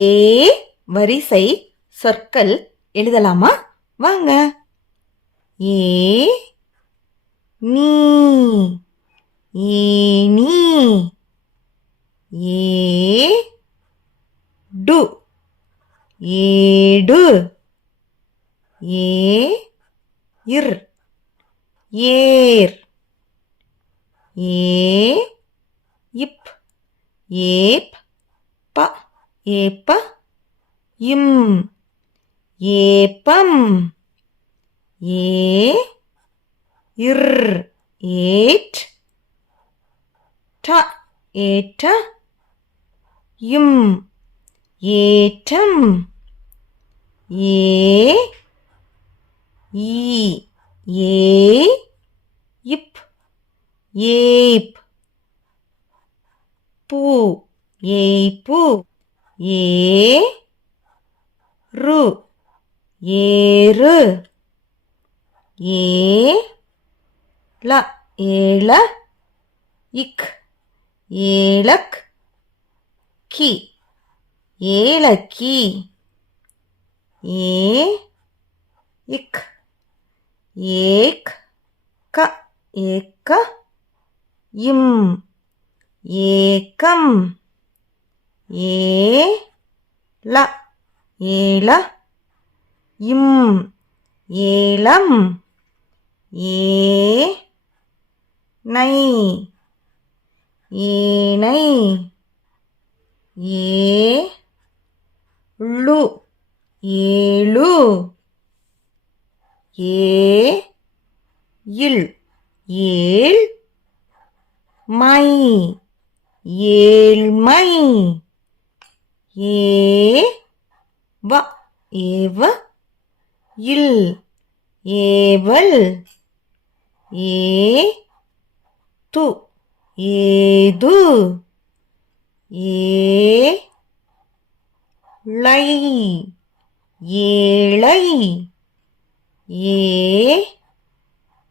ஏ வரிசை சொற்கள் எழுதலாமா? வாங்க. ஏ நீ ஏனி ஏடு ஏடு ஏர் ஏர் இப் ஏப் ப ஏப்ப இம் ஏப்பம் இர் ஏட் ட ஏட்ட இம் ஏற்றம் ஈ இப் ஏப் பூ ஏய்பு ஏரு ஏறு ஏல ஏல இக் ஏலக் கி ஏலக்கி இக் ஏக் க ஏக்க இம் ஏக்கம் ஏல ஏல இம் ஏலம் நை ஏனை ஏழு ஏழு ஏல் ஏழ் மை ஏழ்மை ஏவ ஏவ இல் ஏவல் ஏது ஏது ஏழை ஏழை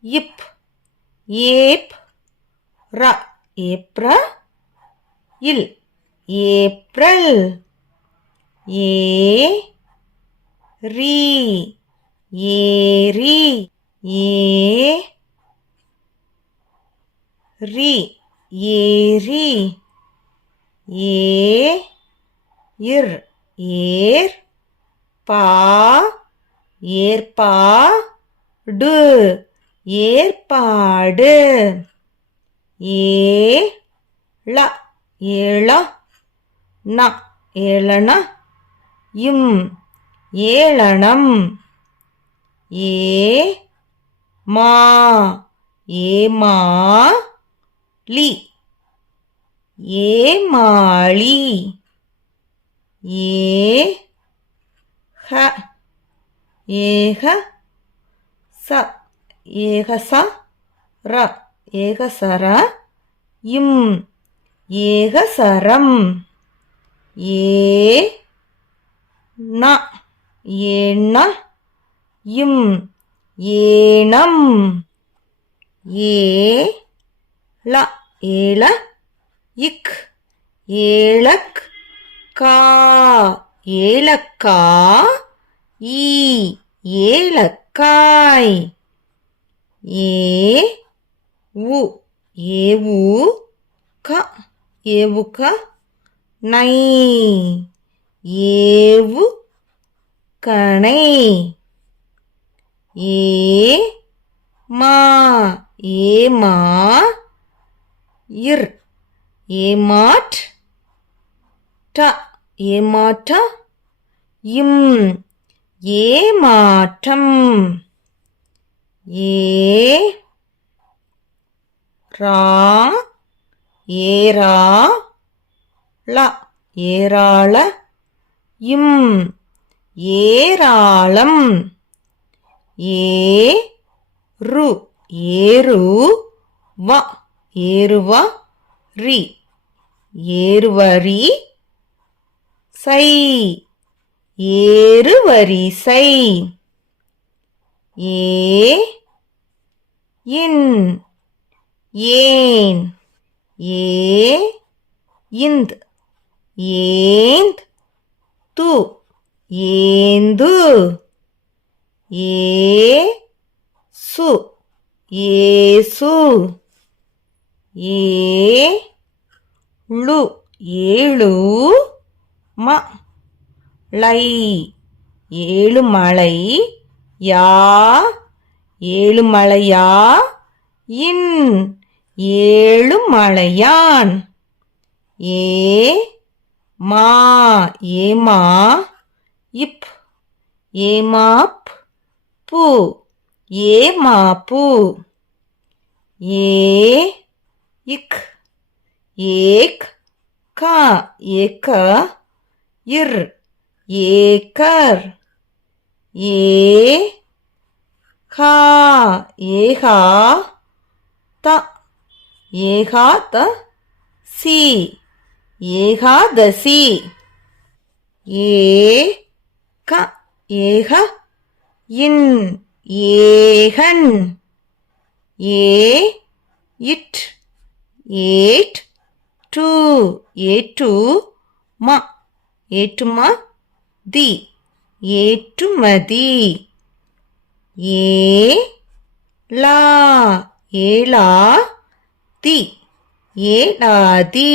இப் ஏப் ர ஏப்ர இல் ஏப்ரல் ஏரி ஏரி ஏரி ஏர் ஏர் பா ஏற்பாடு ஏற்பாடு ஏழ ஏழ ந ஏளன இம் ஏளனம் ஏமா ஏமாலி ஏமாளி ஏக ஏக ச ஏகச ர ஏகசர இம் ஏகசரம் ஏன ஏன இம் ஏனம் ஏல ஏல இக் ஏலக் கா ஏலக்கா ஏலக்காய் ஏவு ஏவு க ஏவுக நை ஏவு கணை ஏமா ஏமா இர் ஏமாட் ட ஏமாட்ட இம் ஏமாற்றம் ஏரா ஏரா ள ஏராள இம் ஏராளம் ஏரு ஏரு வ ஏறுவ ரி ஏறுவரி சை ஏறுவரிசை இன் ஏன் இந்த் ஏந்த் து ஏந்து ஏசு ஏசு ஏழு ஏழு மலை ஏழுமலை யா ஏழுமலையா இன் ஏழுமலையான் ஏமா ஏமா இப் ஏமாப் பூ ஏமாப்பு இக் ஏக் கா ஏக்க இர் ஏக்கர் ஏகா ஏகா த ஏகாத சி ஏகாதசி ஏக ஏக இன் ஏகன் இட் ஏட் டு ஏட்டு ம ஏற்றுமா தி ஏற்றுமதி ஏலா ஏலா தி ஏலாதி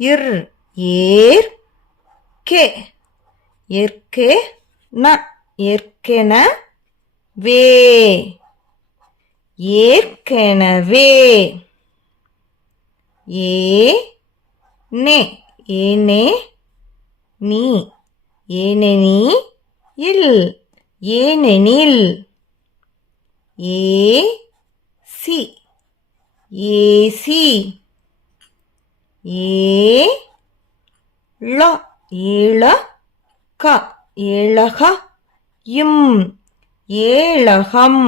ஏர் ஏர் கே ஏற்கே ந ஏற்கென வே ஏற்கெனவே நே ஏனே நீ ஏனெனி இல் ஏனெனில் ஏசி ஏசி ஏள ஏள க ஏளக இம் ஏளகம்